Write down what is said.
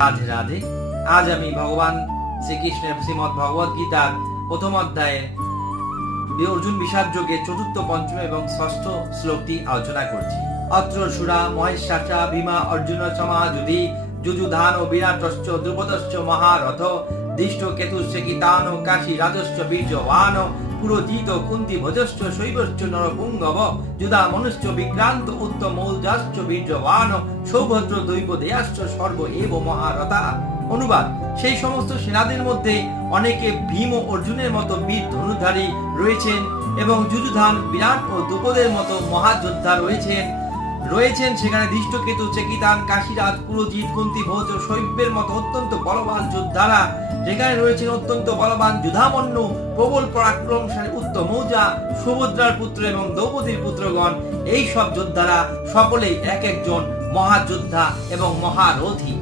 রাধে রাধে। আজ আমি ভগবান শ্রীকৃষ্ণের শ্রীমদ্ ভগবদ গীতার প্রথম অধ্যায়ে অর্জুন বিষাদ যোগে চতুর্থ, পঞ্চম এবং ষষ্ঠ শ্লোকটি আলোচনা করছি। অত্র সুরা মহেশ্বাসা ভীমা অর্জুন সমা যুধি যুযুধান ও বিরাটশ্চ দ্রুপদশ্চ মহারথ দিষ্ট কেতুশ্চ কিতান কাশী রাজশ্চ বীর্যবান পুরোজিত কুন্তি ভোজশ্চ শৈবশ্চ নরপুঙ্গব যুধা মনুষ্য বিক্রান্ত উত্তম মৌজাশ্চ বীর্যবান সৌভদ্র দৈবদেয়াশ্চ সর্ব এব মহারথা। অনুবাদ: সেই সমস্ত সেনাদের মধ্যে অনেকে ভীম ও অর্জুনের মতো বীর ধনুধারী রয়েছেন এবং যুযুধান, বিরাট ও দ্রুপদের মতো মহাযোদ্ধা রয়েছেন সেখানে ধৃষ্টকেতু, চেকিতান, কাশীরাজ, পুরোজিত, কুন্তি ভোজ ও শৈব্যের মতো অত্যন্ত বলবান যোদ্ধারা যেখানে রয়েছেন অত্যন্ত বলবান যুধামন্যু, প্রবল পরাক্রমশালী উত্তমৌজা, সুভদ্রার পুত্র এবং দ্রৌপদীর পুত্রগণ। এই সব যোদ্ধারা সকলেই এক একজন মহাযোদ্ধা এবং মহারথী।